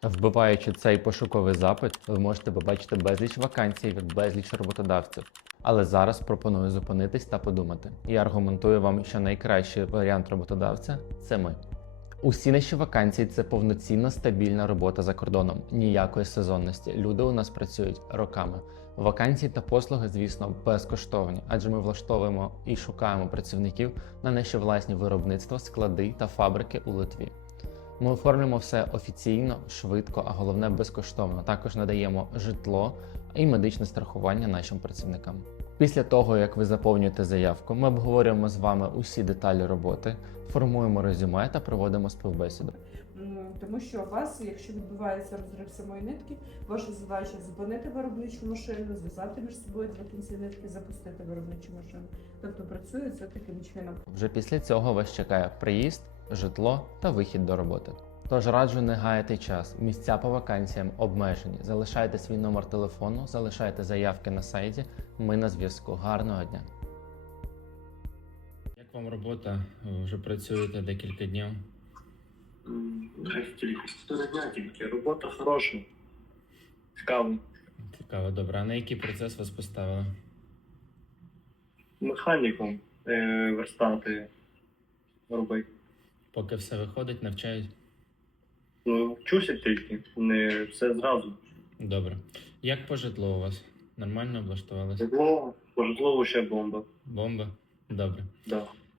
Вбиваючи цей пошуковий запит, ви можете побачити безліч вакансій від безліч роботодавців. Але зараз пропоную зупинитись та подумати. Я аргументую вам, що найкращий варіант роботодавця це ми. Усі наші вакансії – це повноцінна стабільна робота за кордоном, ніякої сезонності. Люди у нас працюють роками. Вакансії та послуги, звісно, безкоштовні, адже ми влаштовуємо і шукаємо працівників на наші власні виробництва, склади та фабрики у Литві. Ми оформлюємо все офіційно, швидко, а головне безкоштовно. Також надаємо житло і медичне страхування нашим працівникам. Після того, як ви заповнюєте заявку, ми обговорюємо з вами усі деталі роботи, формуємо резюме та проводимо співбесіду. Тому що у вас, якщо відбувається розрив самої нитки, ваша задача зупинити виробничу машину, зв'язати між собою два кінці нитки, запустити виробничу машину. Тобто працює це таким чином. Вже після цього вас чекає приїзд, житло та вихід до роботи. Тож раджу не гаяти час, місця по вакансіям обмежені. Залишайте свій номер телефону, залишайте заявки на сайті, ми на зв'язку. Гарного дня! Як вам робота? Ви вже працюєте декілька днів? Тільки 4 дня тільки. Робота хороша. Цікаво. Цікаво, добре. А на який процес вас поставили? Механіком верстати робити. Поки все виходить, навчають? Ну, вчуся тільки, не все зразу. Добре. Як по житлу у вас? Нормально облаштувалися? Житло, по житлову ще бомба. Бомба? Добре. Да.